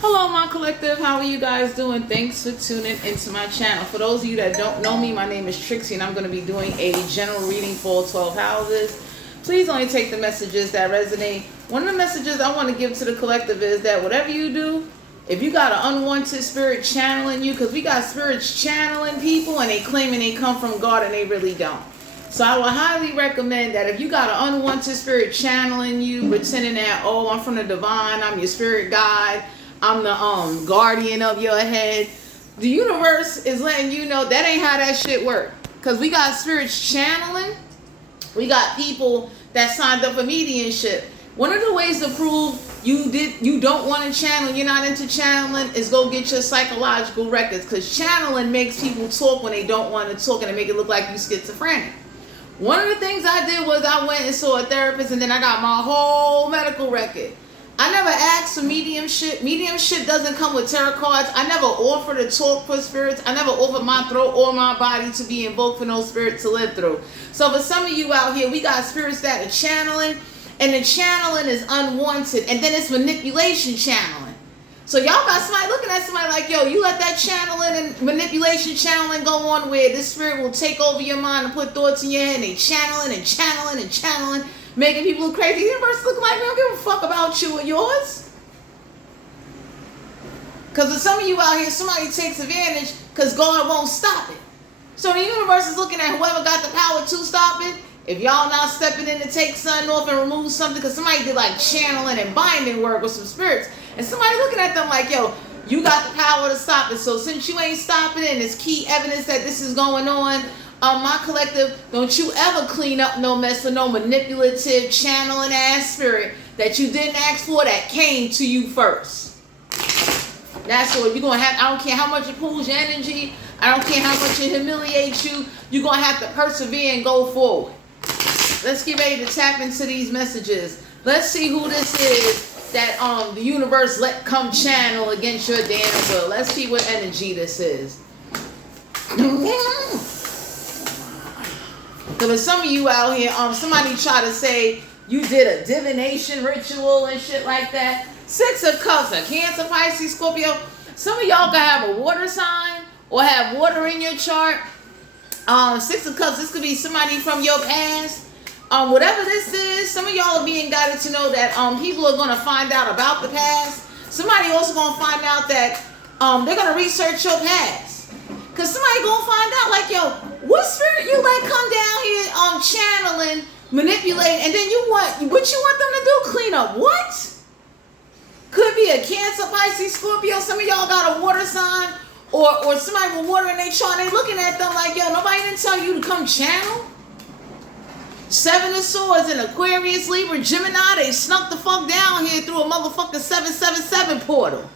Hello, my collective. How are you guys doing? Thanks for tuning into my channel. For those of you that don't know me, my name is Trixie, and I'm going to be doing a general reading for 12 houses. Please only take the messages that resonate. One of the messages I want to give to the collective is that whatever you do, if you got an unwanted spirit channeling you, because we got spirits channeling people and they claiming they come from God and they really don't. So I would highly recommend that if you got an unwanted spirit channeling you, pretending that, oh, I'm from the divine, I'm your spirit guide, I'm the guardian of your head, the universe is letting you know that ain't how that shit work. Because we got spirits channeling, we got people that signed up for mediumship. One of the ways to prove you don't want to channel, you're not into channeling, is go get your psychological records. Because channeling makes people talk when they don't want to talk, and it make it look like you schizophrenic. One of the things I did was I went and saw a therapist, and then I got my whole medical record. I never asked for mediumship. Mediumship doesn't come with tarot cards. I never offer to talk for spirits. I never offer my throat or my body to be invoked for no spirit to live through. So for some of you out here, we got spirits that are channeling, and the channeling is unwanted, and then it's manipulation channeling. So y'all got somebody looking at somebody like, yo, you let that channeling and manipulation channeling go on where this spirit will take over your mind and put thoughts in your head, and they channeling and channeling and channeling, making people look crazy. The universe looking like, we don't give a fuck about you or yours. Because for some of you out here, somebody takes advantage because God won't stop it. So the universe is looking at whoever got the power to stop it. If y'all not stepping in to take something off and remove something, because somebody did like channeling and binding work with some spirits, and somebody looking at them like, yo, you got the power to stop it. So since you ain't stopping it and it's key evidence that this is going on, my collective, don't you ever clean up no mess with no manipulative channeling ass spirit that you didn't ask for, that came to you first. That's what you're going to have. I don't care how much it pulls your energy. I don't care how much it humiliates you. You're going to have to persevere and go forward. Let's get ready to tap into these messages. Let's see who this is that the universe let come channel against your damn will. Let's see what energy this is. Because for some of you out here, somebody try to say you did a divination ritual and shit like that. Six of Cups, a Cancer, Pisces, Scorpio. Some of y'all can have a water sign or have water in your chart. Six of Cups, this could be somebody from your past. Whatever this is, some of y'all are being guided to know that people are going to find out about the past. Somebody also going to find out that they're going to research your past. Because somebody going to find out like, yo, what spirit you let come down here channeling, manipulating, and then what you want them to do? Clean up what? Could be a Cancer, Pisces, Scorpio. Some of y'all got a water sign or somebody with water in their chart, and they looking at them like, yo, nobody didn't tell you to come channel. Seven of Swords in Aquarius, Libra, Gemini, they snuck the fuck down here through a motherfucking 777 portal.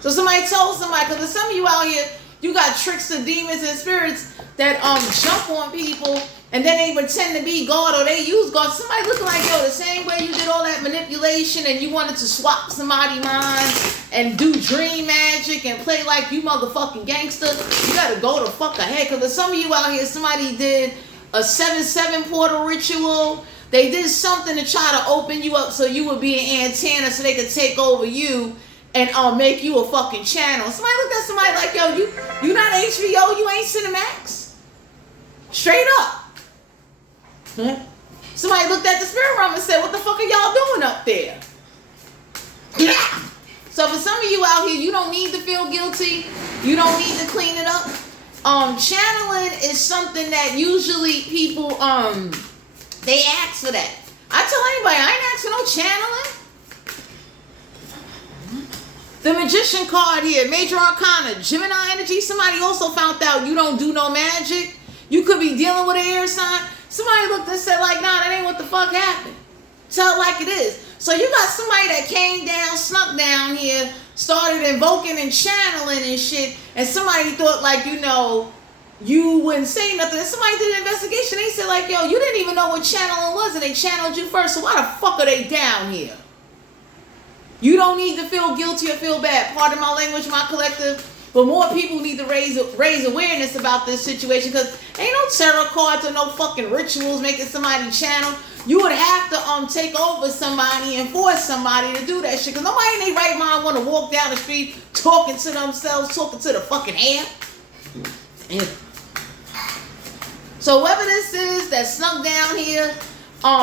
So somebody told somebody, because some of you out here, you got trickster demons and spirits that jump on people and then they pretend to be God or they use God. Somebody looking like, yo, the same way you did all that manipulation and you wanted to swap somebody's mind and do dream magic and play like you motherfucking gangster, you gotta go the fuck ahead. Because for some of you out here, somebody did a 7-7 portal ritual. They did something to try to open you up so you would be an antenna so they could take over you and make you a fucking channel. Somebody looked at somebody like, yo, you not HBO, you ain't Cinemax. Straight up. Somebody looked at the spirit realm and said, what the fuck are y'all doing up there? Yeah. So for some of you out here, you don't need to feel guilty. You don't need to clean it up. Channeling is something that usually people, they ask for that. I tell anybody, I ain't asking no channeling. The Magician card here, Major Arcana, Gemini energy. Somebody also found out you don't do no magic. You could be dealing with an air sign. Somebody looked and said like, nah, that ain't what the fuck happened. Tell it like it is. So you got somebody that came down, snuck down here, started invoking and channeling and shit, and somebody thought like, you know, you wouldn't say nothing. And somebody did an investigation. They said like, yo, you didn't even know what channeling was, and they channeled you first. So why the fuck are they down here? You don't need to feel guilty or feel bad. Pardon my language, my collective. But more people need to raise awareness about this situation, because ain't no tarot cards or no fucking rituals making somebody channel. you would have to take over somebody and force somebody to do that shit. Because nobody in their right mind want to walk down the street talking to themselves, talking to the fucking air. Yeah. So whoever this is that snuck down here,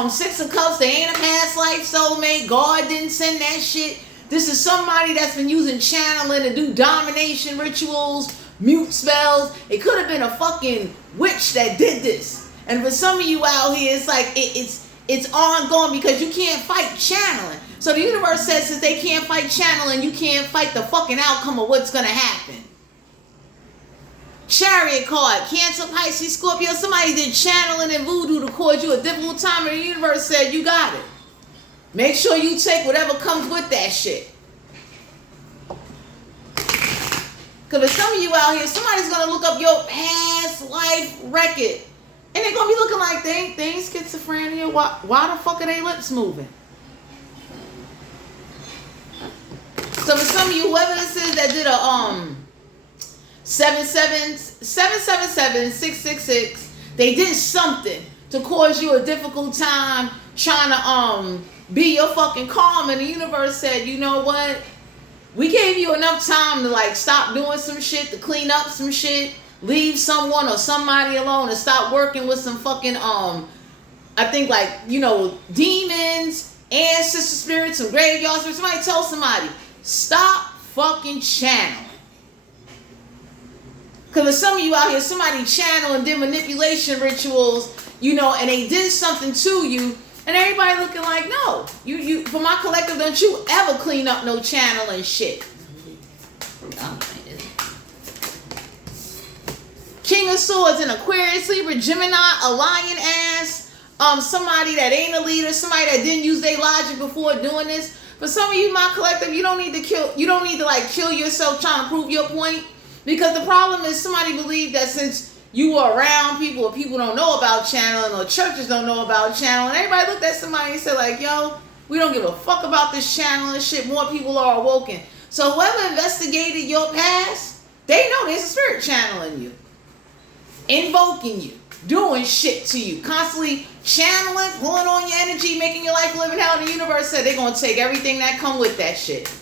Six of Cups, they ain't a past life soulmate. God didn't send that shit. This is somebody that's been using channeling to do domination rituals, mute spells. It could have been a fucking witch that did this. And for some of you out here, it's like it's ongoing because you can't fight channeling. So the universe says since they can't fight channeling, you can't fight the fucking outcome of what's gonna happen. Chariot card, Cancer, Pisces, Scorpio. Somebody did channeling and voodoo to cause you a difficult time, and the universe said you got it. Make sure you take whatever comes with that shit. Because for some of you out here, somebody's going to look up your past life record. And they're going to be looking like they ain't schizophrenia. Why the fuck are they lips moving? So for some of you, whoever this is that did a 777-666, they did something to cause you a difficult time trying to be your fucking calm, and the universe said, you know what? We gave you enough time to like stop doing some shit, to clean up some shit, leave someone or somebody alone, and stop working with some fucking I think like, you know, demons, ancestor spirits, and graveyard spirits. Somebody tell somebody, stop fucking channeling. Because for some of you out here, somebody channeled and did manipulation rituals, you know, and they did something to you, and everybody looking like, no, you for my collective, don't you ever clean up no channeling shit. King of Swords in Aquarius, Libra, Gemini, a lion ass, somebody that ain't a leader, somebody that didn't use their logic before doing this. For some of you, my collective, you don't need to kill yourself trying to prove your point. Because the problem is somebody believed that since you were around people or people don't know about channeling or churches don't know about channeling, everybody looked at somebody and said like, yo, we don't give a fuck about this channeling shit. More people are awoken. So whoever investigated your past, they know there's a spirit channeling you, invoking you, doing shit to you, constantly channeling, pulling on your energy, making your life live in hell. The universe said they're going to take everything that come with that shit.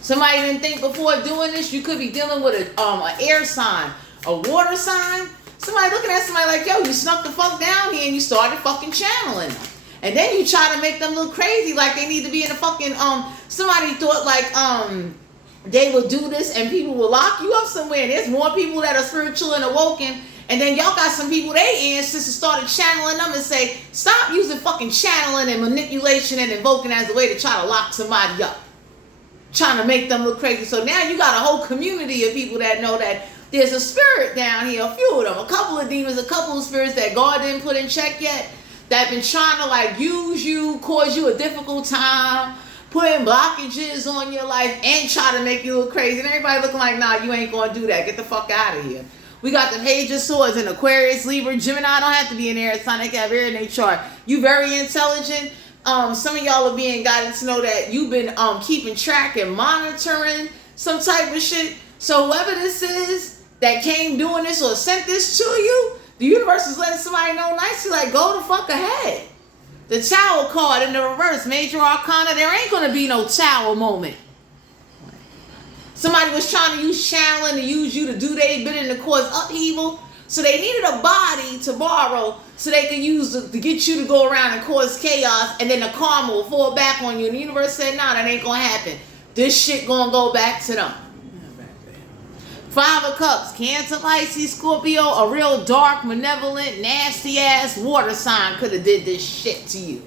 Somebody didn't think before doing this, you could be dealing with an air sign, a water sign. Somebody looking at somebody like, yo, you snuck the fuck down here and you started fucking channeling them. And then you try to make them look crazy like they need to be in a fucking, somebody thought like, they will do this and people will lock you up somewhere. And there's more people that are spiritual and awoken. And then y'all got some people, they ancestors started channeling them and say, stop using fucking channeling and manipulation and invoking as a way to try to lock somebody up. Trying to make them look crazy. So now you got a whole community of people that know that there's a spirit down here, a few of them, a couple of demons, a couple of spirits that God didn't put in check yet, that been trying to like use you, cause you a difficult time, putting blockages on your life and try to make you look crazy. And everybody looking like, nah, you ain't gonna do that. Get the fuck out of here. We got the Page of Swords in Aquarius, Libra, Gemini. Don't have to be an air sign. They can have air in their chart. You very intelligent. Some of y'all are being guided to know that you've been keeping track and monitoring some type of shit. So whoever this is that came doing this or sent this to you, the universe is letting somebody know nicely, like, go the fuck ahead. The Tower card in the reverse, Major Arcana, there ain't going to be no Tower moment. Somebody was trying to use channeling to use you to do their bidding to cause upheaval. So they needed a body to borrow so they could use to get you to go around and cause chaos, and then the karma will fall back on you. And the universe said, nah, that ain't going to happen. This shit going to go back to them. Five of Cups, Cancer, Pisces, Scorpio, a real dark, malevolent, nasty-ass water sign could have did this shit to you.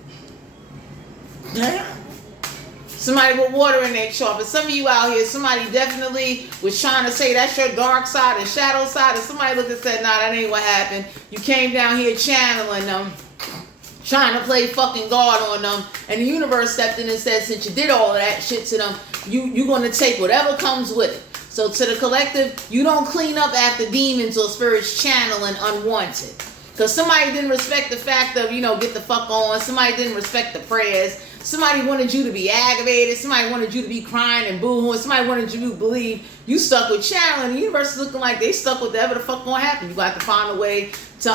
Somebody with water in their chart. But some of you out here, somebody definitely was trying to say that's your dark side and shadow side. And somebody looked and said, nah, that ain't what happened. You came down here channeling them, trying to play fucking God on them. And the universe stepped in and said, since you did all of that shit to them, you're going to take whatever comes with it. So to the collective, you don't clean up after demons or spirits channeling unwanted. Because somebody didn't respect the fact of, you know, get the fuck on. Somebody didn't respect the prayers. Somebody wanted you to be aggravated. Somebody wanted you to be crying and boo-hooing. Somebody wanted you to believe you stuck with channeling. The universe is looking like they stuck with whatever the fuck gonna happen. You got to find a way to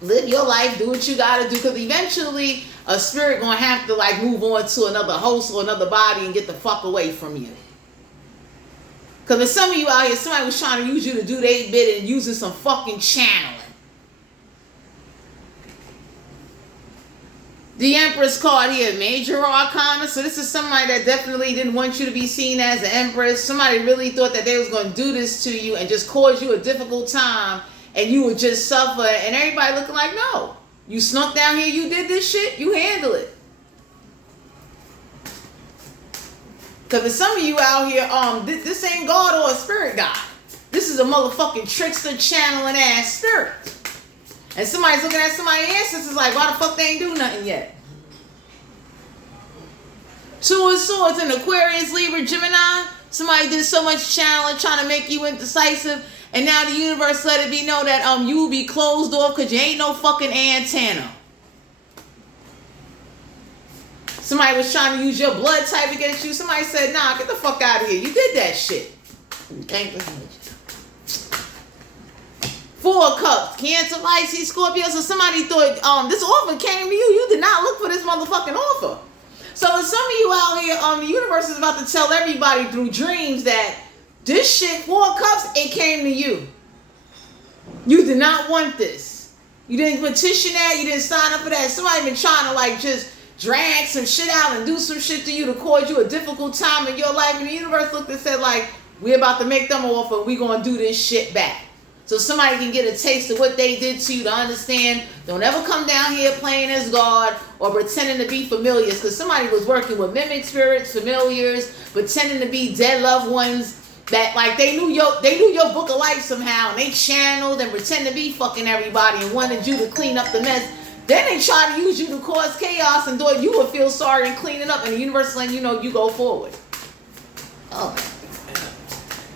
live your life, do what you gotta do, because eventually a spirit gonna have to like move on to another host or another body and get the fuck away from you. Because if some of you out here, somebody was trying to use you to do their bit and using some fucking channeling. The Empress card here, Major Arcana. So this is somebody that definitely didn't want you to be seen as an Empress. Somebody really thought that they was going to do this to you and just cause you a difficult time, and you would just suffer, and everybody looking like, no, you snuck down here, you did this shit, you handle it. Because for some of you out here, this ain't God or a spirit guy. This is a motherfucking trickster channeling ass spirit. And somebody's looking at somebody's ancestors like, why the fuck they ain't do nothing yet? Two of Swords in Aquarius, Libra, Gemini. Somebody did so much channeling trying to make you indecisive, and now the universe let it be known that you will be closed off because you ain't no fucking antenna. Somebody was trying to use your blood type against you. Somebody said, nah, get the fuck out of here. You did that shit. Thank you. Four of Cups, Cancer, Pisces, Scorpio. So somebody thought this offer came to you. You did not look for this motherfucking offer. So for some of you out here, the universe is about to tell everybody through dreams that this shit, Four of Cups, it came to you. You did not want this. You didn't petition that. You didn't sign up for that. Somebody been trying to like just drag some shit out and do some shit to you to cause you a difficult time in your life. And the universe looked and said like, we're about to make them offer. We're going to do this shit back. So somebody can get a taste of what they did to you to understand. Don't ever come down here playing as God or pretending to be familiars, because somebody was working with mimic spirits, familiars, pretending to be dead loved ones that like they knew your book of life somehow, and they channeled and pretend to be fucking everybody and wanted you to clean up the mess. Then they try to use you to cause chaos and thought you would feel sorry and clean it up, and the universe letting you know you go forward. Oh,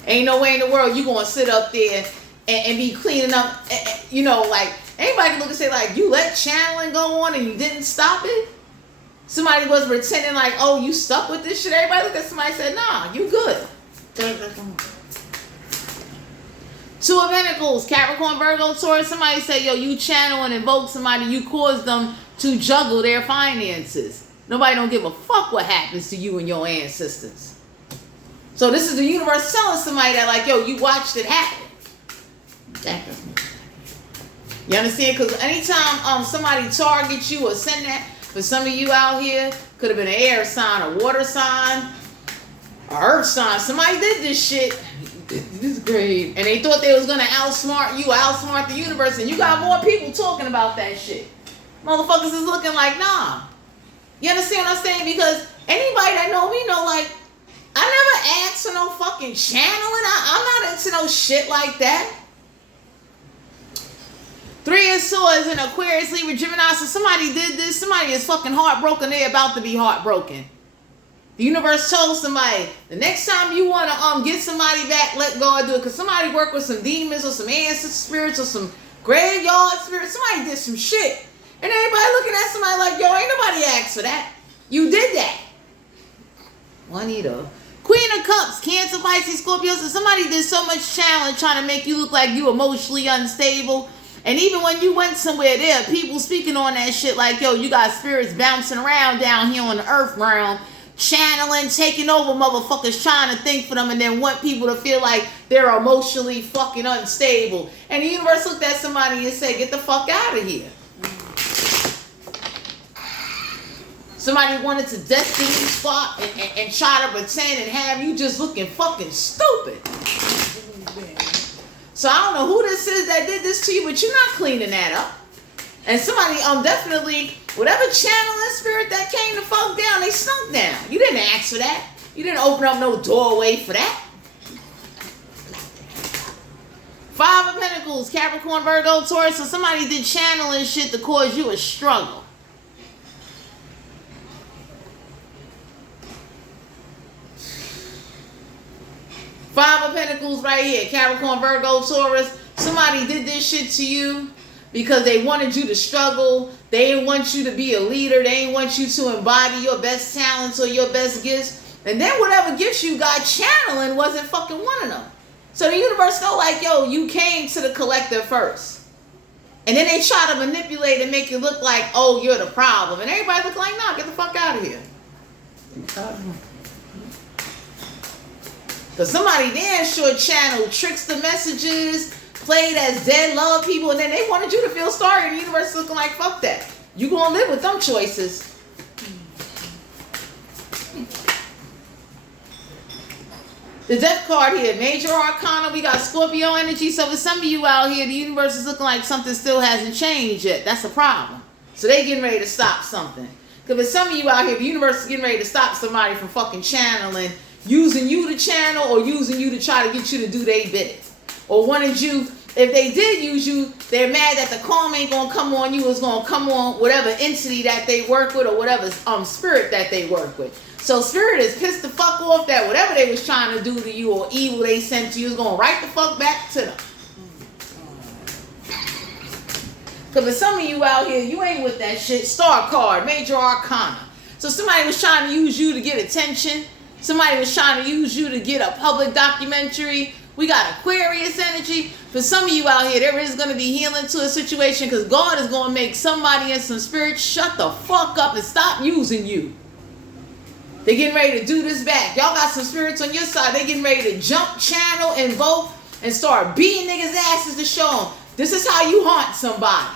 ain't no way in the world you gonna sit up there and be cleaning up, you know, like, anybody can look and say, like, you let channeling go on and you didn't stop it? Somebody was pretending like, oh, you stuck with this shit? Everybody looked at somebody and said, nah, you good. Two of Pentacles, Capricorn, Virgo, Taurus. Somebody said, yo, you channel and invoke somebody, you cause them to juggle their finances. Nobody don't give a fuck what happens to you and your ancestors. So this is the universe telling somebody that, like, yo, you watched it happen. You understand? Because anytime somebody targets you or send that, for some of you out here, could have been an air sign, a water sign, a earth sign. Somebody did this shit. This is great. And they thought they was going to outsmart you, outsmart the universe, and you got more people talking about that shit. Motherfuckers is looking like, nah. You understand what I'm saying? Because anybody that know me know, like, I never asked for no fucking channeling. I'm not into no shit like that. Three of Swords in Aquarius, Libra, Gemini. So somebody did this. Somebody is fucking heartbroken. They're about to be heartbroken. The universe told somebody, the next time you want to get somebody back, let God do it. Because somebody worked with some demons or some ancestor spirits or some graveyard spirits. Somebody did some shit. And everybody looking at somebody like, yo, ain't nobody asked for that. You did that. Juanito. Queen of Cups, Cancer, Pisces, Scorpio. So somebody did so much challenge trying to make you look like you emotionally unstable. And even when you went somewhere, there are people speaking on that shit like, yo, you got spirits bouncing around down here on the earth realm, channeling, taking over motherfuckers, trying to think for them, and then want people to feel like they're emotionally fucking unstable. And the universe looked at somebody and said, get the fuck out of here. Somebody wanted to destiny spot and try to pretend and have you just looking fucking stupid. So I don't know who this is that did this to you, but you're not cleaning that up. And somebody definitely, whatever channeling spirit that came the fuck down, they snuck down. You didn't ask for that. You didn't open up no doorway for that. Five of Pentacles, Capricorn, Virgo, Taurus. So somebody did channeling shit to cause you a struggle. Five of Pentacles right here, Capricorn, Virgo, Taurus. Somebody did this shit to you because they wanted you to struggle. They didn't want you to be a leader. They didn't want you to embody your best talents or your best gifts. And then whatever gifts you got channeling wasn't fucking one of them. So the universe go like, yo, you came to the collective first. And then they try to manipulate and make it look like, oh, you're the problem. And everybody look like, nah, get the fuck out of here. Because somebody damn sure channeled trickster messages, played as dead love people, and then they wanted you to feel sorry, and the universe is looking like, fuck that. You gonna live with them choices. The death card here, major arcana, we got Scorpio energy. So for some of you out here, the universe is looking like something still hasn't changed yet. That's a problem. So they getting ready to stop something. Because for some of you out here, the universe is getting ready to stop somebody from fucking channeling, using you to channel or using you to try to get you to do their bidding. Or wanted you, if they did use you, they're mad that the karma ain't going to come on you. It's going to come on whatever entity that they work with or whatever spirit that they work with. So spirit is pissed the fuck off that whatever they was trying to do to you or evil they sent to you is going right the fuck back to them. Because for some of you out here, you ain't with that shit. Star card, major arcana. So somebody was trying to use you to get attention. Somebody was trying to use you to get a public documentary. We got Aquarius energy. For some of you out here, there is going to be healing to a situation because God is going to make somebody in some spirit shut the fuck up and stop using you. They getting ready to do this back. Y'all got some spirits on your side. They getting ready to jump, channel, invoke, and start beating niggas' asses to show them this is how you haunt somebody.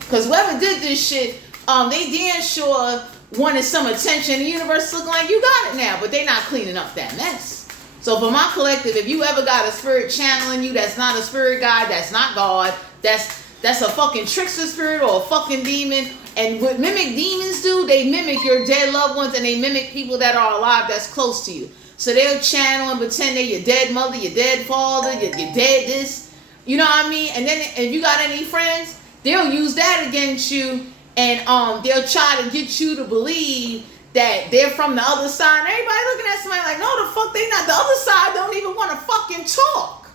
Because whoever did this shit, they damn sure wanted some attention. The universe looking like you got it now, but they not cleaning up that mess. So for my collective, if you ever got a spirit channeling you that's not a spirit guide, that's not God, that's a fucking trickster spirit or a fucking demon. And what mimic demons do, they mimic your dead loved ones and they mimic people that are alive that's close to you. So they'll channel and pretend they're your dead mother, your dead father, your dead this. You know what I mean? And then if you got any friends, they'll use that against you and they'll try to get you to believe that they're from the other side. And everybody looking at somebody like, no, the fuck they not. The other side don't even want to fucking talk.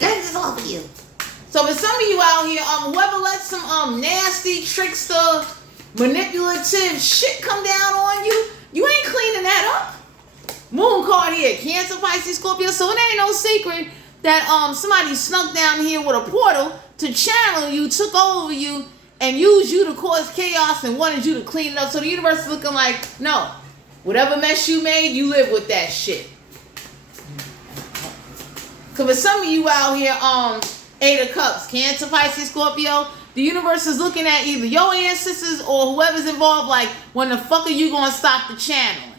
That is all for you. So for some of you out here, whoever let some nasty, trickster, manipulative shit come down on you, you ain't cleaning that up. Moon card here, Cancer, Pisces, Scorpio. So it ain't no secret that somebody snuck down here with a portal to channel you, took over you, and used you to cause chaos and wanted you to clean it up. So the universe is looking like, no, whatever mess you made, you live with that shit. Because for some of you out here, Eight of Cups, Cancer, Pisces, Scorpio, the universe is looking at either your ancestors or whoever's involved like, when the fuck are you going to stop the channeling?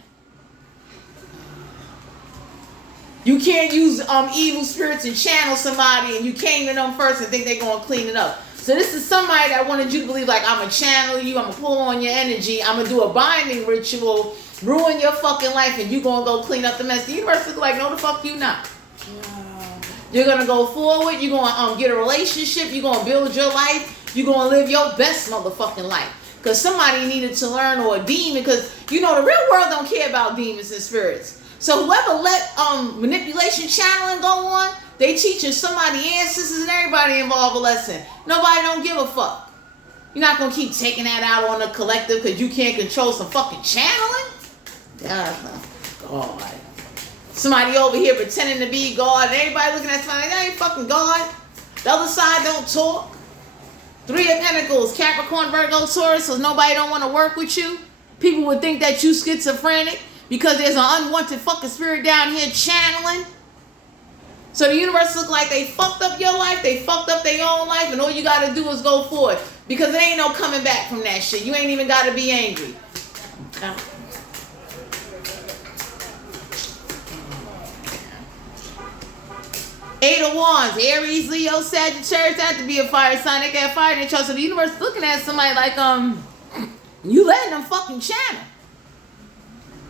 You can't use evil spirits and channel somebody and you came to them first and think they're going to clean it up. So this is somebody that wanted you to believe like, I'm going to channel you, I'm going to pull on your energy, I'm going to do a binding ritual, ruin your fucking life, and you going to go clean up the mess. The universe is like, no the fuck you not. You're going to go forward. You're going to get a relationship. You're going to build your life. You're going to live your best motherfucking life. Because somebody needed to learn, or a demon. Because, you know, the real world don't care about demons and spirits. So whoever let manipulation channeling go on, they teaching somebody, ancestors and everybody involved a lesson. Nobody don't give a fuck. You're not going to keep taking that out on the collective because you can't control some fucking channeling? God. Somebody over here pretending to be God, and everybody looking at somebody, that ain't fucking God. The other side don't talk. Three of Pentacles, Capricorn, Virgo, Taurus, so nobody don't want to work with you. People would think that you schizophrenic because there's an unwanted fucking spirit down here channeling. So the universe look like they fucked up your life, they fucked up their own life, and all you got to do is go forward. Because there ain't no coming back from that shit. You ain't even got to be angry. Eight of Wands, Aries, Leo, Sagittarius, that have to be a fire sign. They got fire in their chart. So the universe is looking at somebody like, you letting them fucking channel.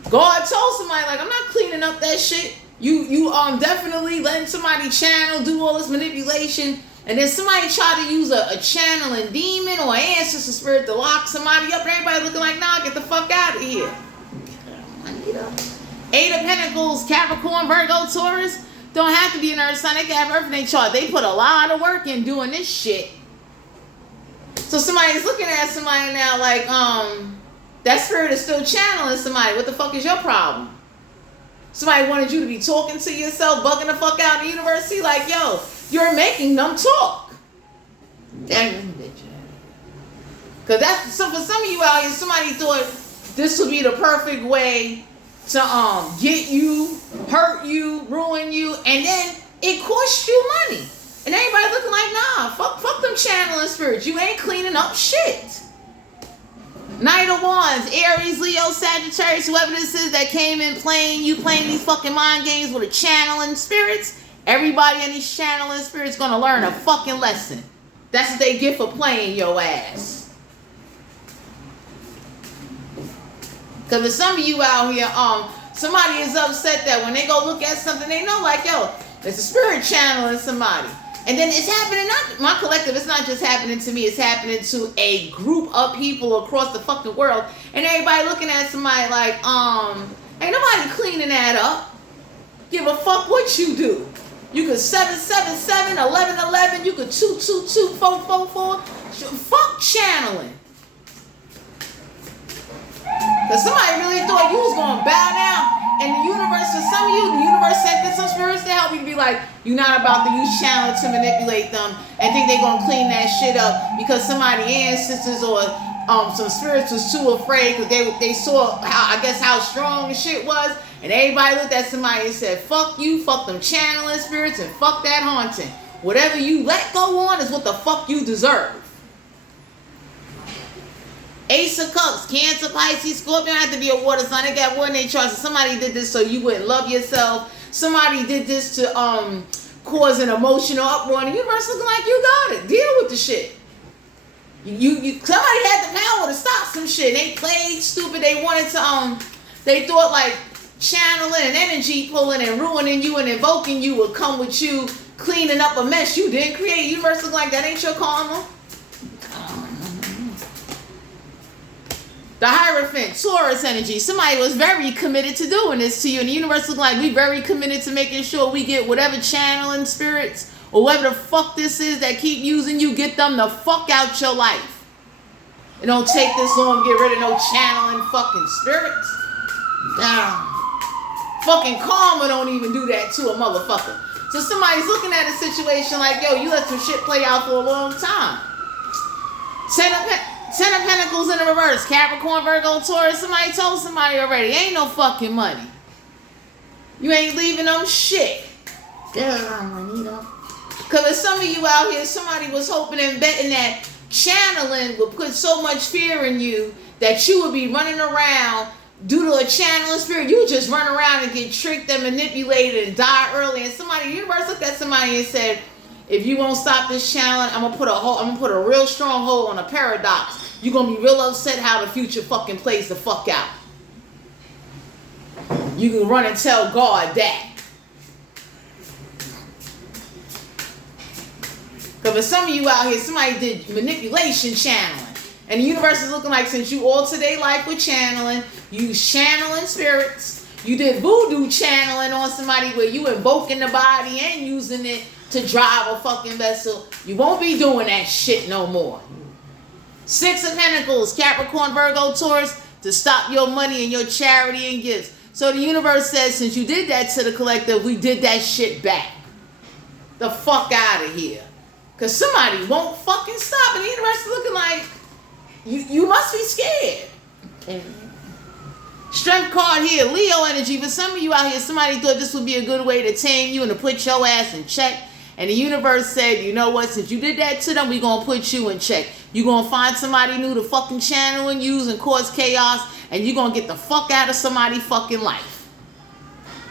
God told somebody like, I'm not cleaning up that shit. You definitely letting somebody channel, do all this manipulation, and then somebody try to use a channeling demon or ancestor spirit to lock somebody up, and everybody looking like, nah, get the fuck out of here. Eight of Pentacles, Capricorn, Virgo, Taurus. Don't have to be an earth sign. They can have earth in their chart. They put a lot of work in doing this shit. So somebody's looking at somebody now like, that spirit is still channeling somebody. What the fuck is your problem? Somebody wanted you to be talking to yourself, bugging the fuck out of the universe. See, like, yo, you're making them talk. Because that's so for some of you out here, somebody thought this would be the perfect way to get you, hurt you, ruin you, and then it costs you money. And everybody looking like, nah, fuck them channeling spirits. You ain't cleaning up shit. Knight of Wands, Aries, Leo, Sagittarius, whoever this is that came in playing these fucking mind games with the channeling spirits. Everybody in these channeling spirits gonna learn a fucking lesson. That's what they get for playing your ass. Cause for some of you out here, somebody is upset that when they go look at something, they know like, yo, it's a spirit channeling somebody. And then it's happening, not my collective, it's not just happening to me, it's happening to a group of people across the fucking world. And everybody looking at somebody like, ain't nobody cleaning that up. Give a fuck what you do. You could 777, 1111, you could 222, 444. Fuck channeling. Because somebody really thought you was going to bow down. And the universe, for some of you, the universe sent some spirits to help you to be like, you're not about to use channeling to manipulate them and think they're going to clean that shit up because somebody ancestors or some spirits was too afraid because they saw how strong the shit was. And everybody looked at somebody and said, fuck you, fuck them channeling spirits, and fuck that haunting. Whatever you let go on is what the fuck you deserve. Ace of Cups, Cancer, Pisces, Scorpio, don't have to be a water sign. They got water in their charts. Somebody did this so you wouldn't love yourself. Somebody did this to cause an emotional uproar. And the universe looking like you got it. Deal with the shit. Somebody had the power to stop some shit. They played stupid. They wanted to they thought like channeling and energy pulling and ruining you and invoking you would come with you cleaning up a mess you didn't create. The universe look like that ain't your karma. The Hierophant, Taurus energy. Somebody was very committed to doing this to you. And the universe looks like we very committed to making sure we get whatever channeling spirits or whatever the fuck this is that keep using you, get them the fuck out your life. It don't take this long to get rid of no channeling fucking spirits. Damn. Fucking karma don't even do that to a motherfucker. So somebody's looking at a situation like, yo, you let some shit play out for a long time. Ten of Pentacles in the reverse. Capricorn, Virgo, Taurus. Somebody told somebody already. Ain't no fucking money. You ain't leaving them shit. Because there's some of you out here, somebody was hoping and betting that channeling would put so much fear in you that you would be running around due to a channeling spirit. You would just run around and get tricked and manipulated and die early. And somebody, the universe looked at somebody and said, if you won't stop this channeling, I'm gonna put a real strong hold on a paradox. You're gonna be real upset how the future fucking plays the fuck out. You can run and tell God that. Because for some of you out here, somebody did manipulation channeling. And the universe is looking like since you alter their life with channeling, you channeling spirits, you did voodoo channeling on somebody where you invoking the body and using it to drive a fucking vessel. You won't be doing that shit no more. Six of Pentacles, Capricorn, Virgo, Taurus, to stop your money and your charity and gifts. So the universe says, since you did that to the collective, we did that shit back. The fuck out of here. Because somebody won't fucking stop. And the universe is looking like, you must be scared. Okay. Strength card here, Leo energy. For some of you out here, somebody thought this would be a good way to tame you and to put your ass in check. And the universe said, you know what, since you did that to them, we're going to put you in check. You're going to find somebody new to fucking channel and use and cause chaos. And you're going to get the fuck out of somebody's fucking life.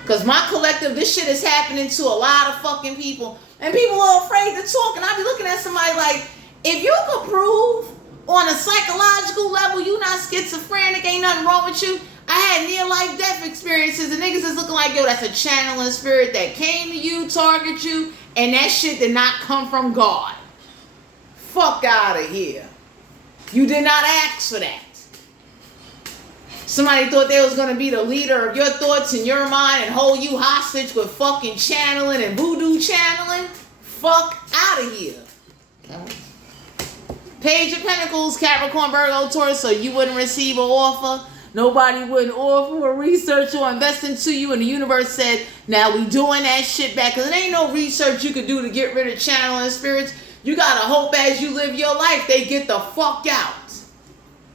Because my collective, this shit is happening to a lot of fucking people. And people are afraid to talk. And I be looking at somebody like, if you could prove on a psychological level you not schizophrenic, ain't nothing wrong with you. I had near-life death experiences. And niggas is looking like, yo, that's a channeling spirit that came to you, target you. And that shit did not come from God. Fuck out of here. You did not ask for that. Somebody thought they was going to be the leader of your thoughts in your mind and hold you hostage with fucking channeling and voodoo channeling. Fuck out of here. Page of Pentacles, Capricorn, Virgo, Taurus, so you wouldn't receive an offer. Nobody wouldn't offer research or invest into you, and the universe said, now we doing that shit back. Because there ain't no research you could do to get rid of channeling spirits. You gotta hope as you live your life, they get the fuck out.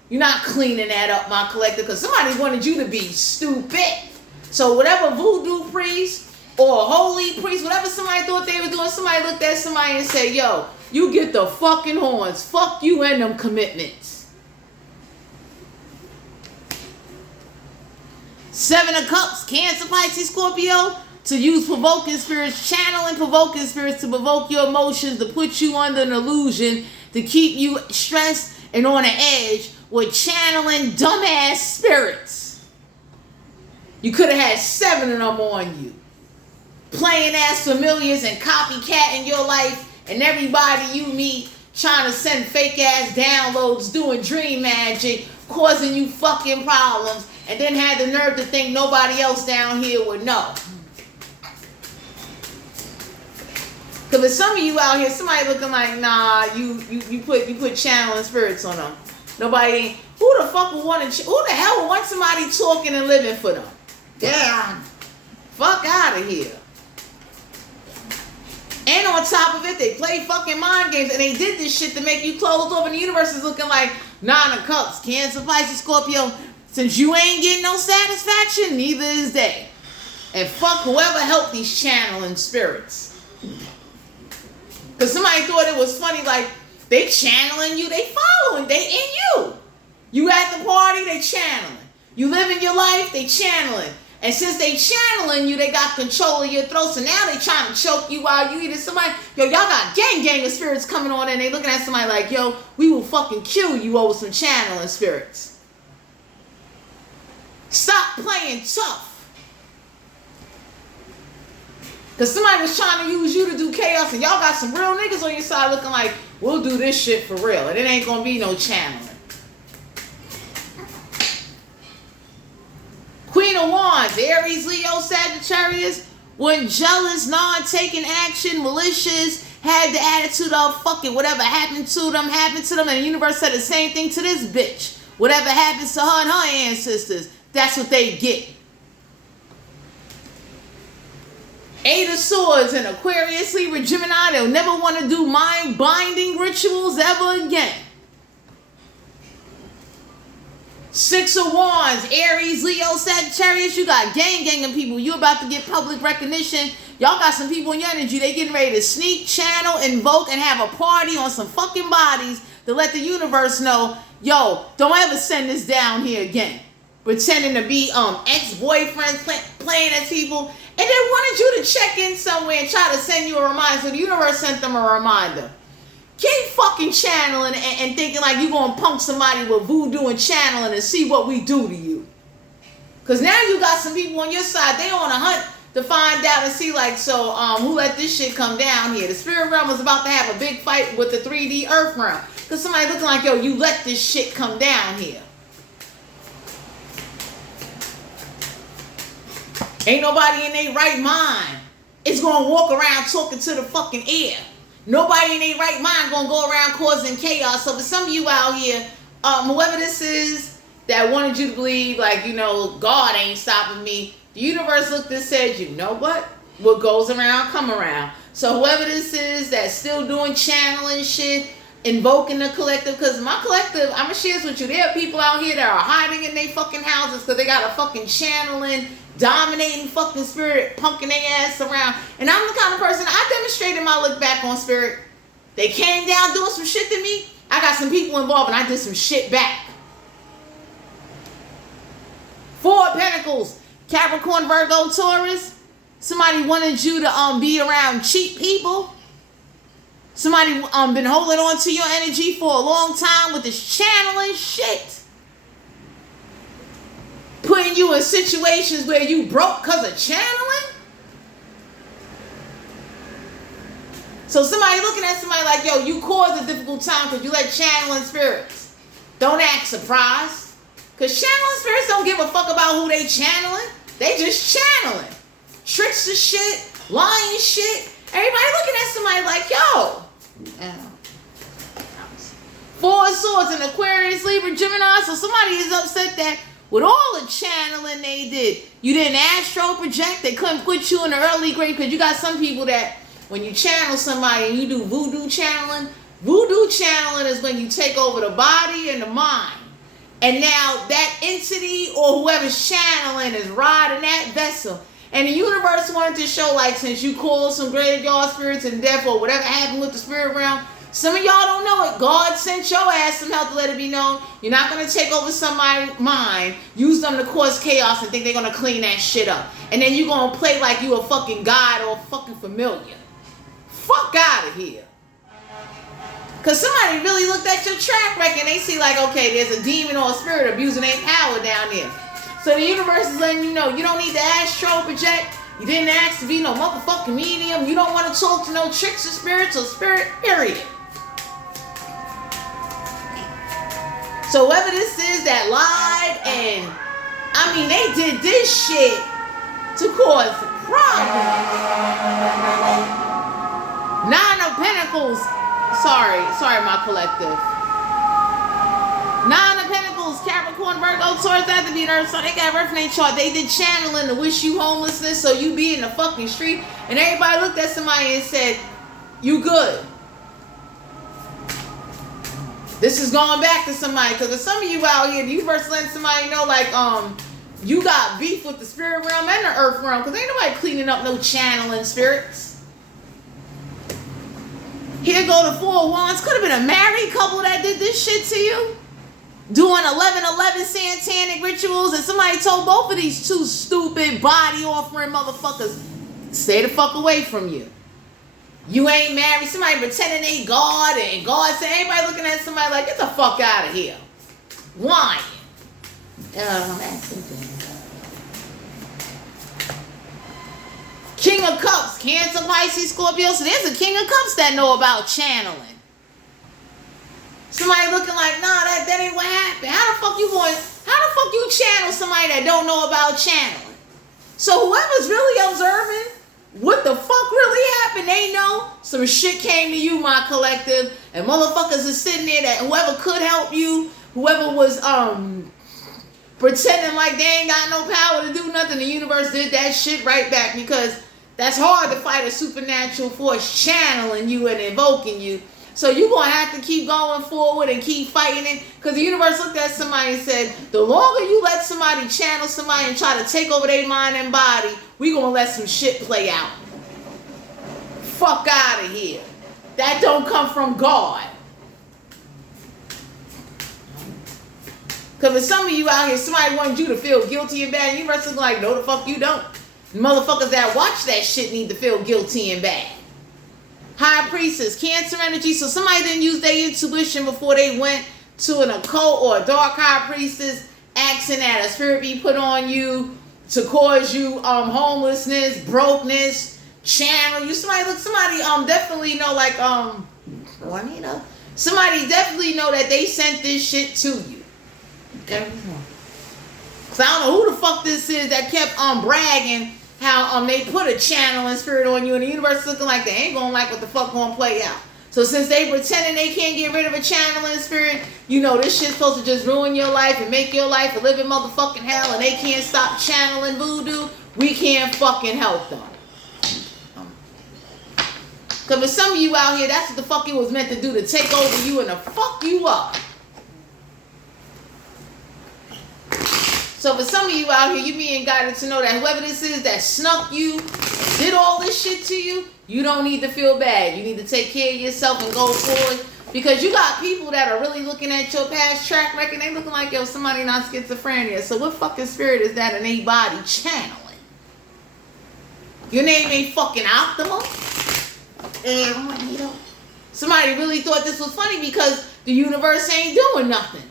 You're not cleaning that up, my collector, because somebody wanted you to be stupid. So whatever voodoo priest or holy priest, whatever somebody thought they were doing, somebody looked at somebody and said, yo, you get the fucking horns. Fuck you and them commitments. 7 of Cups, Cancer, Pisces, Scorpio. To use provoking spirits, channeling provoking spirits to provoke your emotions, to put you under an illusion, to keep you stressed and on the edge with channeling dumbass spirits. You could have had 7 of them on you. Playing ass familiars and copycatting your life, and everybody you meet trying to send fake ass downloads, doing dream magic, causing you fucking problems, and then had the nerve to think nobody else down here would know. Because if some of you out here, somebody looking like, nah, you put channeling spirits on them. Nobody, who the fuck would want to, who the hell would want somebody talking and living for them? Damn. Fuck out of here. And on top of it, they play fucking mind games, and they did this shit to make you closed off, and the universe is looking like 9 of Cups, Cancer, Pisces, Scorpio. Since you ain't getting no satisfaction, neither is they. And fuck whoever helped these channeling spirits. Because somebody thought it was funny, like, they channeling you, they following, they in you. You at the party, they channeling. You living your life, they channeling. And since they channeling you, they got control of your throat. So now they trying to choke you while you eating. Somebody, yo, y'all got gang of spirits coming on, and they looking at somebody like, yo, we will fucking kill you over some channeling spirits. Stop playing tough. Because somebody was trying to use you to do chaos, and y'all got some real niggas on your side looking like, we'll do this shit for real. And it ain't going to be no channeling. Queen of Wands, Aries, Leo, Sagittarius, when jealous, non-taking action, malicious, had the attitude of, fuck it, whatever happened to them, and the universe said the same thing to this bitch. Whatever happens to her and her ancestors, that's what they get. 8 of Swords in Aquarius, Libra, Gemini, they'll never want to do mind-binding rituals ever again. 6 of Wands, Aries, Leo, Sagittarius, you got gang of people. You about to get public recognition. Y'all got some people in your energy. They getting ready to sneak, channel, invoke, and have a party on some fucking bodies to let the universe know, yo, don't ever send this down here again. Pretending to be ex-boyfriends, playing as people. And they wanted you to check in somewhere and try to send you a reminder. So the universe sent them a reminder. Keep fucking channeling and thinking like you're going to punk somebody with voodoo and channeling and see what we do to you. Because now you got some people on your side. They on a hunt to find out and see like, so who let this shit come down here? The spirit realm was about to have a big fight with the 3D earth realm. Because somebody looking like, yo, you let this shit come down here. Ain't nobody in their right mind is going to walk around talking to the fucking air. Nobody in their right mind going to go around causing chaos. So for some of you out here, whoever this is that wanted you to believe, like, you know, God ain't stopping me, the universe looked and said, you know what? What goes around, come around. So whoever this is that's still doing channeling shit, invoking the collective, because my collective, I'm going to share this with you. There are people out here that are hiding in their fucking houses because they got a fucking channeling, dominating fucking spirit, punking their ass around. And I'm the kind of person, I demonstrated my look back on spirit. They came down doing some shit to me. I got some people involved and I did some shit back. 4 of Pentacles, Capricorn, Virgo, Taurus. Somebody wanted you to be around cheap people. Somebody been holding on to your energy for a long time with this channeling shit. Putting you in situations where you broke because of channeling. So somebody looking at somebody like, yo, you caused a difficult time because you let channeling spirits. Don't act surprised. Because channeling spirits don't give a fuck about who they channeling. They just channeling. Tricks of shit, lying shit. Everybody looking at somebody like, yo. 4 of Swords in Aquarius, Libra, Gemini. So somebody is upset that with all the channeling they did, you didn't astral project. They couldn't put you in the early grade because you got some people that when you channel somebody and you do voodoo channeling is when you take over the body and the mind. And now that entity or whoever's channeling is riding that vessel. And the universe wanted to show, like, since you called some graveyard spirits and death or whatever happened with the spirit realm, some of y'all don't know it. God sent your ass some help to let it be known. You're not going to take over somebody's mind, use them to cause chaos and think they're going to clean that shit up. And then you're going to play like you a fucking god or a fucking familiar. Fuck out of here. Because somebody really looked at your track record and they see like, okay, there's a demon or a spirit abusing their power down there. So the universe is letting you know you don't need to astral project. You didn't ask to be no motherfucking medium. You don't want to talk to no tricks or spirits or spirit, period. So whoever this is that lied and, I mean, they did this shit to cause problems. Nine of Pentacles. Sorry, my collective. Nine of Pentacles, Capricorn, Virgo, Taurus, that to be Earth. So they got reference chart. They did channeling to wish you homelessness so you be in the fucking street. And everybody looked at somebody and said, you good. This is going back to somebody. Because if some of you out here, the universe letting somebody know like, you got beef with the spirit realm and the earth realm. Because ain't nobody cleaning up no channeling spirits. Here go the Four of Wands. Could have been a married couple that did this shit to you. Doing 11/11 satanic rituals. And somebody told both of these two stupid body offering motherfuckers, stay the fuck away from you. You ain't married. Somebody pretending they God. And God said, everybody looking at somebody like, get the fuck out of here. Lying. King of Cups, Cancer, Pisces, Scorpio. So there's a King of Cups that know about channeling. Somebody looking like, nah, that ain't what happened. How the fuck you channel somebody that don't know about channeling? So whoever's really observing what the fuck really happened, they know some shit came to you, my collective, and motherfuckers are sitting there that whoever could help you, whoever was pretending like they ain't got no power to do nothing, the universe did that shit right back, because that's hard to fight a supernatural force channeling you and invoking you. So you're going to have to keep going forward and keep fighting it. Because the universe looked at somebody and said, the longer you let somebody channel somebody and try to take over their mind and body, we're going to let some shit play out. Fuck out of here. That don't come from God. Because if some of you out here, somebody wants you to feel guilty and bad, the universe is like, no the fuck you don't. Motherfuckers that watch that shit need to feel guilty and bad. High Priestess, Cancer energy. So somebody didn't use their intuition before they went to an occult or a dark High Priestess, asking that a spirit be put on you to cause you homelessness, brokenness, channel you. Somebody definitely know like Juanita. Somebody definitely know that they sent this shit to you. Okay. So I don't know who the fuck this is that kept bragging how they put a channeling spirit on you, and the universe looking like they ain't gonna like what the fuck gonna play out. So since they pretending they can't get rid of a channeling spirit, you know this shit's supposed to just ruin your life and make your life a living motherfucking hell, and they can't stop channeling voodoo, we can't fucking help them. Because for some of you out here, that's what the fuck it was meant to do, to take over you and to fuck you up. So for some of you out here, you being guided to know that whoever this is that snuck you, did all this shit to you, you don't need to feel bad. You need to take care of yourself and go forward. Because you got people that are really looking at your past track record, they looking like, yo, somebody not schizophrenia. So what fucking spirit is that in a body channeling? Your name ain't fucking Optimal? Somebody really thought this was funny because the universe ain't doing nothing.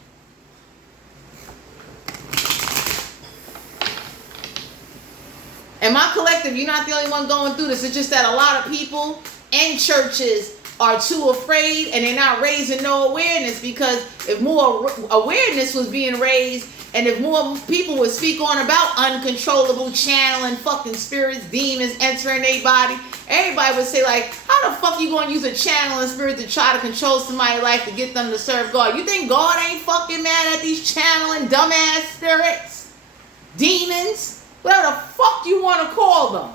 And my collective, you're not the only one going through this. It's just that a lot of people and churches are too afraid and they're not raising no awareness, because if more awareness was being raised and if more people would speak on about uncontrollable channeling, fucking spirits, demons entering their body, everybody would say like, how the fuck you gonna use a channeling spirit to try to control somebody's life to get them to serve God? You think God ain't fucking mad at these channeling dumbass spirits? Demons? Whatever the fuck you want to call them.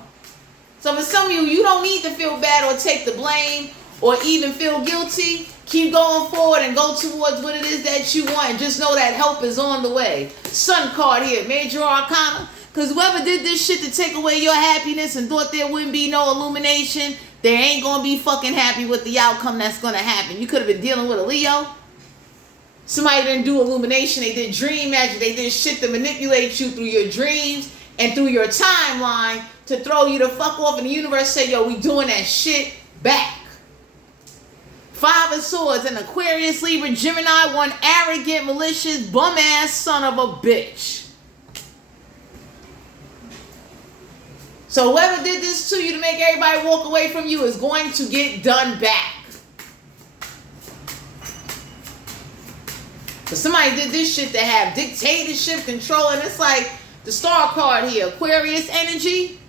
So for some of you, you don't need to feel bad or take the blame or even feel guilty. Keep going forward and go towards what it is that you want. And just know that help is on the way. Sun card here, Major Arcana. Because whoever did this shit to take away your happiness and thought there wouldn't be no illumination, they ain't going to be fucking happy with the outcome that's going to happen. You could have been dealing with a Leo. Somebody didn't do illumination. They did dream magic. They did shit to manipulate you through your dreams and through your timeline to throw you the fuck off. And the universe said, yo, we doing that shit back. Five of Swords, an Aquarius, Libra, Gemini, one arrogant, malicious, bum-ass son of a bitch. So whoever did this to you to make everybody walk away from you is going to get done back. But somebody did this shit to have dictatorship, control, and it's like the star card here, Aquarius energy.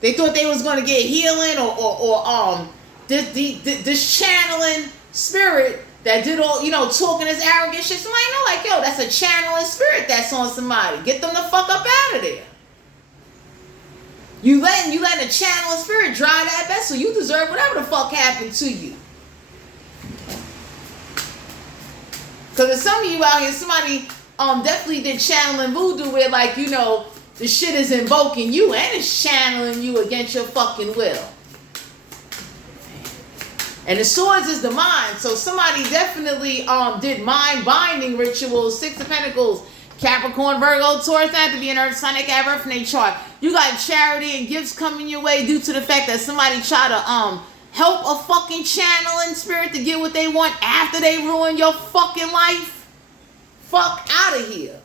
They thought they was going to get healing or this channeling spirit that did all, talking this arrogant shit. Somebody know like, yo, that's a channeling spirit that's on somebody. Get them the fuck up out of there. You letting a channeling spirit dry that vessel. You deserve whatever the fuck happened to you. Because if some of you out here, somebody definitely did channeling voodoo where like, the shit is invoking you and it's channeling you against your fucking will. And the swords is the mind. So somebody definitely did mind binding rituals. Six of Pentacles, Capricorn, Virgo, Taurus, that to be an earth sign. They got birth in their chart. You got charity and gifts coming your way due to the fact that somebody try to help a fucking channeling spirit to get what they want after they ruin your fucking life. Fuck out of here.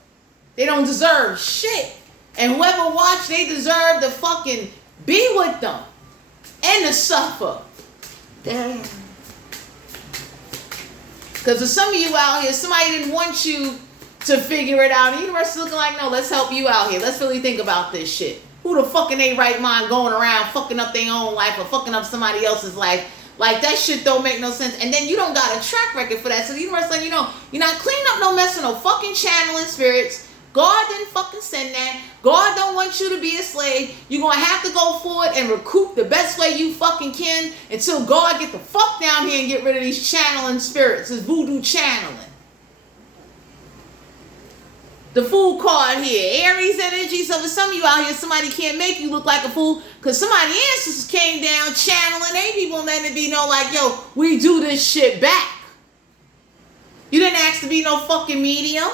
They don't deserve shit. And whoever watched, they deserve to fucking be with them and to suffer. Damn. Because for some of you out here, somebody didn't want you to figure it out. The universe is looking like, no, let's help you out here. Let's really think about this shit. Who the fuck in their right mind going around fucking up their own life or fucking up somebody else's life? Like, that shit don't make no sense. And then you don't got a track record for that. So the universe letting you know, you're not cleaning up no mess with no fucking channeling spirits. God didn't fucking send that. God don't want you to be a slave. You're going to have to go forward and recoup the best way you fucking can until God get the fuck down here and get rid of these channeling spirits. This voodoo channeling. The Fool card here. Aries energy. So for some of you out here, somebody can't make you look like a fool because somebody's ancestors came down channeling. They people letting it be know like, yo, we do this shit back. You didn't ask to be no fucking medium.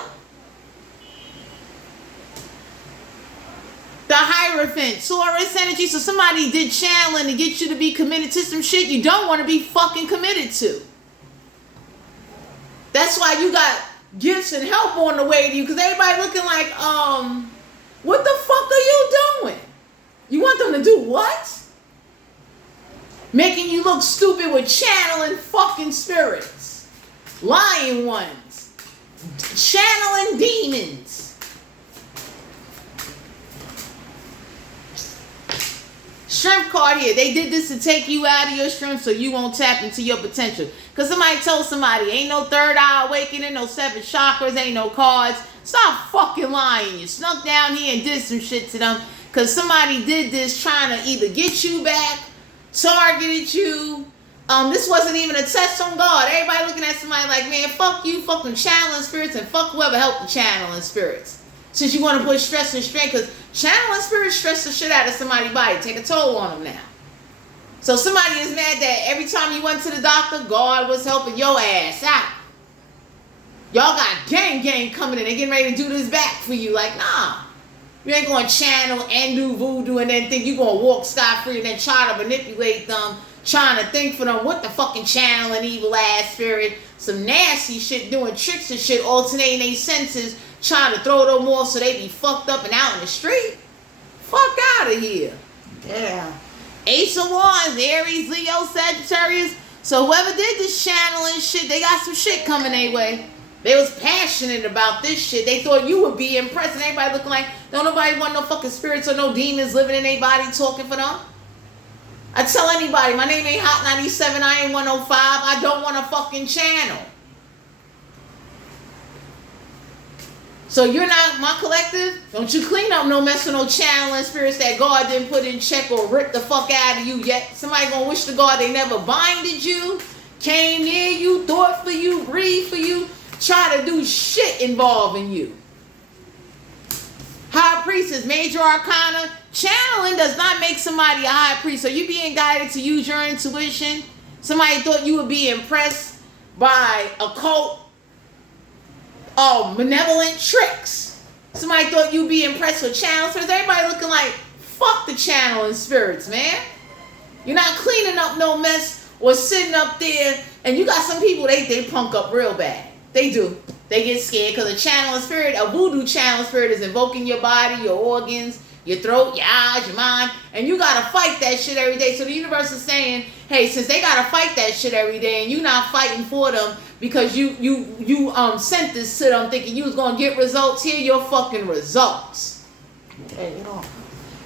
The Hierophant, Taurus energy. So somebody did channeling to get you to be committed to some shit you don't want to be fucking committed to. That's why you got gifts and help on the way to you, because everybody looking like, what the fuck are you doing? You want them to do what? Making you look stupid with channeling fucking spirits. Lying ones. Channeling demons. Strength card here. They did this to take you out of your strength so you won't tap into your potential. Because somebody told somebody, ain't no third eye awakening, no seven chakras, ain't no cards. Stop fucking lying. You snuck down here and did some shit to them. Because somebody did this trying to either get you back, targeted you. This wasn't even a test on God. Everybody looking at somebody like, man, fuck you, fucking channeling spirits, and fuck whoever helped the channeling spirits. Since you want to put stress and strain, because channeling spirits stress the shit out of somebody's body. Take a toll on them now. So somebody is mad that every time you went to the doctor, God was helping your ass out. Y'all got gang coming in. They getting ready to do this back for you. Like, nah. You ain't going to channel and do voodoo and then think you're going to walk scot-free and then try to manipulate them, trying to think for them what the fucking channeling evil ass spirit. Some nasty shit, doing tricks and shit, alternating their senses, trying to throw them off so they be fucked up and out in the street. Fuck out of here. Yeah. Ace of Wands, Aries, Leo, Sagittarius. So whoever did this channeling shit, they got some shit coming their way. They was passionate about this shit. They thought you would be impressed. And everybody looking like, don't nobody want no fucking spirits or no demons living in their body talking for them. I tell anybody, my name ain't Hot 97, I ain't 105. I don't want a fucking channel. So you're not my collective? Don't you clean up no mess with no channeling spirits that God didn't put in check or rip the fuck out of you yet. Somebody gonna wish to God they never binded you, came near you, thought for you, breathed for you, try to do shit involving you. High priestess, major arcana. Channeling does not make somebody a high priest. So you being guided to use your intuition. Somebody thought you would be impressed by occult malevolent tricks. Somebody thought you'd be impressed with channel spirits. Everybody looking like, fuck the channeling spirits, man. You're not cleaning up no mess or sitting up there. And you got some people, they punk up real bad. They do. They get scared because a channeling spirit, a voodoo channeling spirit is invoking your body, your organs, your throat, your eyes, your mind. And you got to fight that shit every day. So the universe is saying, hey, since they got to fight that shit every day and you're not fighting for them, because you sent this to them thinking you was gonna get results. Here your fucking results. Okay,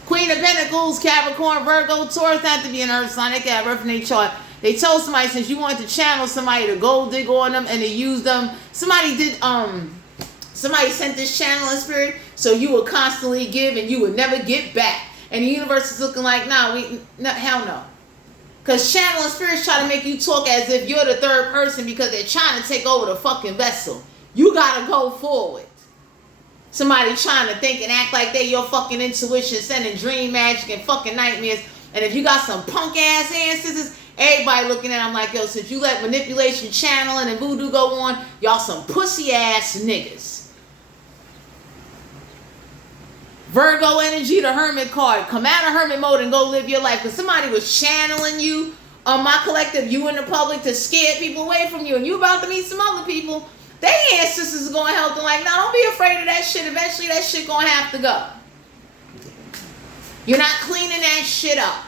Queen of Pentacles, Capricorn, Virgo, Taurus, not to be an earth sign. They can have earth in their chart. They told somebody, since you wanted to channel somebody to gold dig on them and to use them, somebody sent this channeling spirit so you would constantly give and you would never get back. And the universe is looking like, hell no. Because channeling spirits try to make you talk as if you're the third person because they're trying to take over the fucking vessel. You gotta go forward. Somebody trying to think and act like they your fucking intuition, sending dream magic and fucking nightmares. And if you got some punk ass ancestors, everybody looking at them like, yo, since you let manipulation, channeling, and voodoo go on, y'all some pussy ass niggas. Virgo energy, the hermit card. Come out of hermit mode and go live your life. Because somebody was channeling you on my collective, you in the public, to scare people away from you. And you about to meet some other people. Their ancestors is going to help them. Like, no, don't be afraid of that shit. Eventually that shit going to have to go. You're not cleaning that shit up.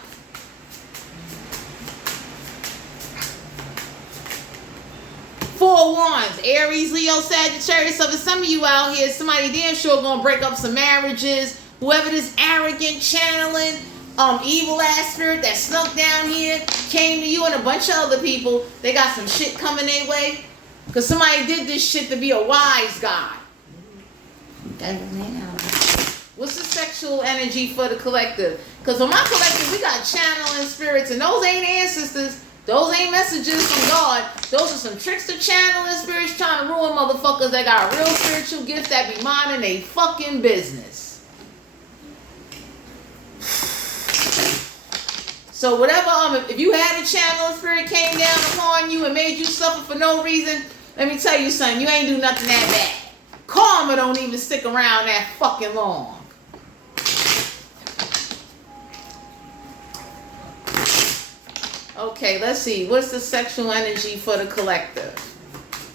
Four Wands, Aries, Leo, Sagittarius. So for some of you out here, somebody damn sure gonna break up some marriages. Whoever this arrogant, channeling, evil ass spirit that snuck down here came to you and a bunch of other people, they got some shit coming their way. Because somebody did this shit to be a wise guy. What's the sexual energy for the collective? Because on my collective, we got channeling spirits, and those ain't ancestors. Those ain't messages from God. Those are some trickster channeling spirits trying to ruin motherfuckers that got real spiritual gifts that be minding they fucking business. So whatever, if you had a channeling spirit came down upon you and made you suffer for no reason, let me tell you something, you ain't do nothing that bad. Karma don't even stick around that fucking long. Okay, let's see. What's the sexual energy for the collective?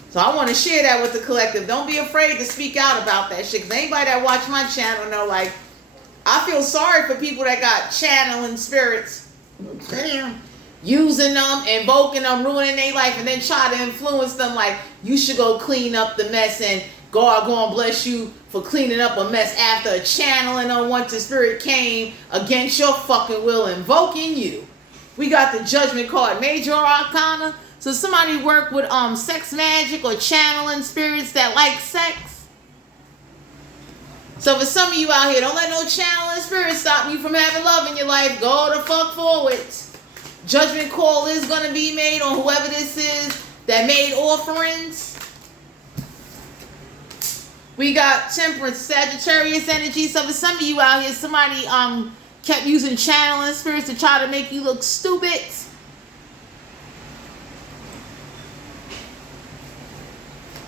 So I want to share that with the collective. Don't be afraid to speak out about that shit. Because anybody that watch my channel know, like, I feel sorry for people that got channeling spirits. Damn. Using them, invoking them, ruining their life, and then try to influence them like, you should go clean up the mess and God gonna bless you for cleaning up a mess after a channeling unwanted spirit came against your fucking will, invoking you. We got the Judgment card, Major Arcana. So somebody work with sex magic or channeling spirits that like sex. So for some of you out here, don't let no channeling spirit stop you from having love in your life. Go the fuck forward. Judgment call is going to be made on whoever this is that made offerings. We got Temperance, Sagittarius energy. So for some of you out here, somebody kept using channeling spirits to try to make you look stupid.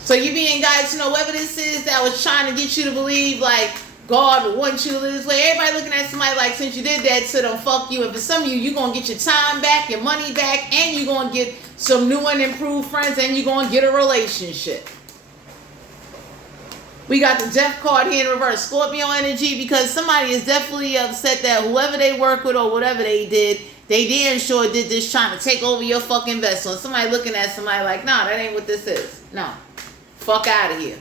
So you being guided to know whoever this is that was trying to get you to believe like God wants you to live this way. Everybody looking at somebody like, since you did that to them, fuck you. And for some of you, you're going to get your time back, your money back, and you're going to get some new and improved friends, and you're going to get a relationship. We got the Death card here in reverse, Scorpio energy, because somebody is definitely upset that whoever they work with or whatever they did they damn sure did this trying to take over your fucking vessel. And somebody looking at somebody like, nah, that ain't what this is. No. Fuck out of here.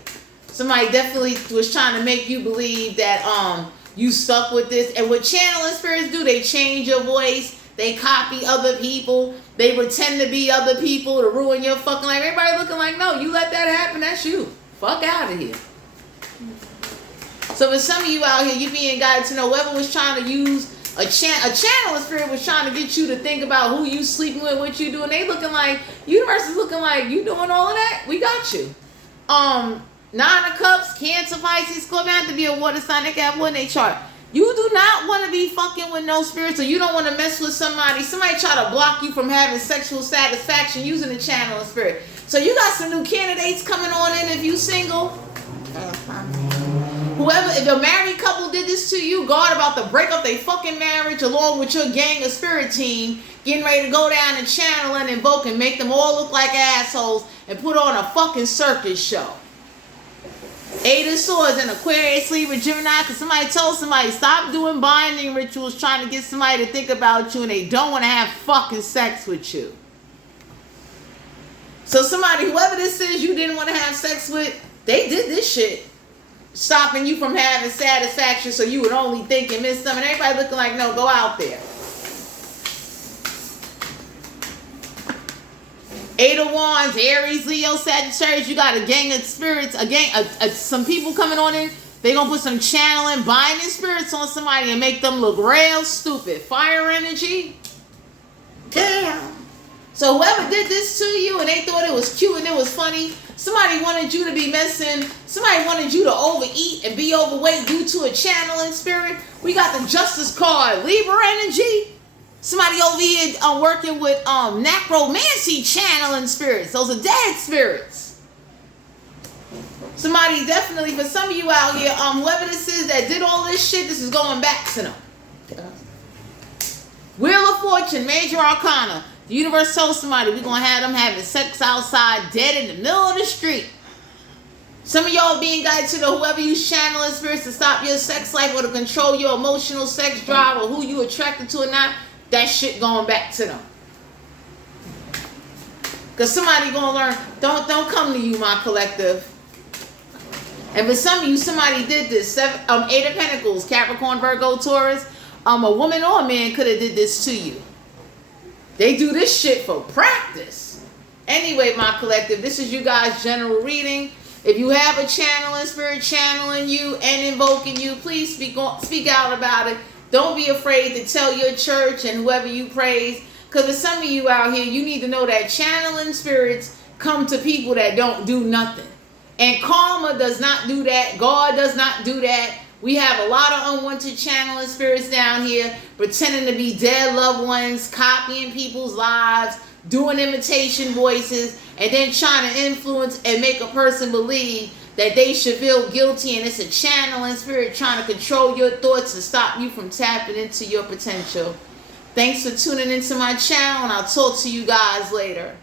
Somebody definitely was trying to make you believe that you stuck with this. And what channeling spirits do, they change your voice. They copy other people. They pretend to be other people to ruin your fucking life. Everybody looking like, no, you let that happen, that's you. Fuck out of here. So for some of you out here, you being guided to know whoever was trying to use a channeling spirit was trying to get you to think about who you sleeping with, what you doing. They looking like, universe is looking like, you doing all of that? We got you. Nine of Cups, Cancer, Pisces, Scorpio, have to be a water sign. They can have one in their chart. You do not want to be fucking with no spirits, or you don't want to mess with somebody. Somebody try to block you from having sexual satisfaction using the channeling spirit. So you got some new candidates coming on in if you single. Whoever, if a married couple did this to you, God about to break up their fucking marriage along with your gang of spirit team, getting ready to go down and channel and invoke and make them all look like assholes and put on a fucking circus show. Eight of Swords in Aquarius, Libra, Gemini, because somebody told somebody, stop doing binding rituals trying to get somebody to think about you and they don't want to have fucking sex with you. So somebody, whoever this is you didn't want to have sex with, they did this shit. Stopping you from having satisfaction so you would only think and miss something. Everybody looking like, no, go out there. Eight of Wands, Aries, Leo, Sagittarius. You got a gang of spirits, some people coming on in. They're going to put some channeling, binding spirits on somebody and make them look real stupid. Fire energy. Damn. So whoever did this to you and they thought it was cute and it was funny, somebody wanted you to be messing, somebody wanted you to overeat and be overweight due to a channeling spirit. We got the Justice card, Libra energy. Somebody over here working with necromancy channeling spirits. Those are dead spirits. Somebody definitely, for some of you out here, whoever this is that did all this shit, this is going back to them. Wheel of Fortune, Major Arcana. The universe told somebody we're going to have them having sex outside, dead in the middle of the street. Some of y'all being guided to know whoever you channeling spirits to stop your sex life or to control your emotional sex drive or who you attracted to or not, that shit going back to them. Because somebody going to learn, don't come to you, my collective. And for some of you, somebody did this. Eight of Pentacles, Capricorn, Virgo, Taurus. A woman or a man could have did this to you. They do this shit for practice. Anyway, my collective, this is you guys' general reading. If you have a channeling spirit channeling you and invoking you, please speak out about it. Don't be afraid to tell your church and whoever you praise. Because for some of you out here, you need to know that channeling spirits come to people that don't do nothing. And karma does not do that. God does not do that. We have a lot of unwanted channeling spirits down here, pretending to be dead loved ones, copying people's lives, doing imitation voices, and then trying to influence and make a person believe that they should feel guilty, and it's a channeling spirit trying to control your thoughts and stop you from tapping into your potential. Thanks for tuning into my channel, and I'll talk to you guys later.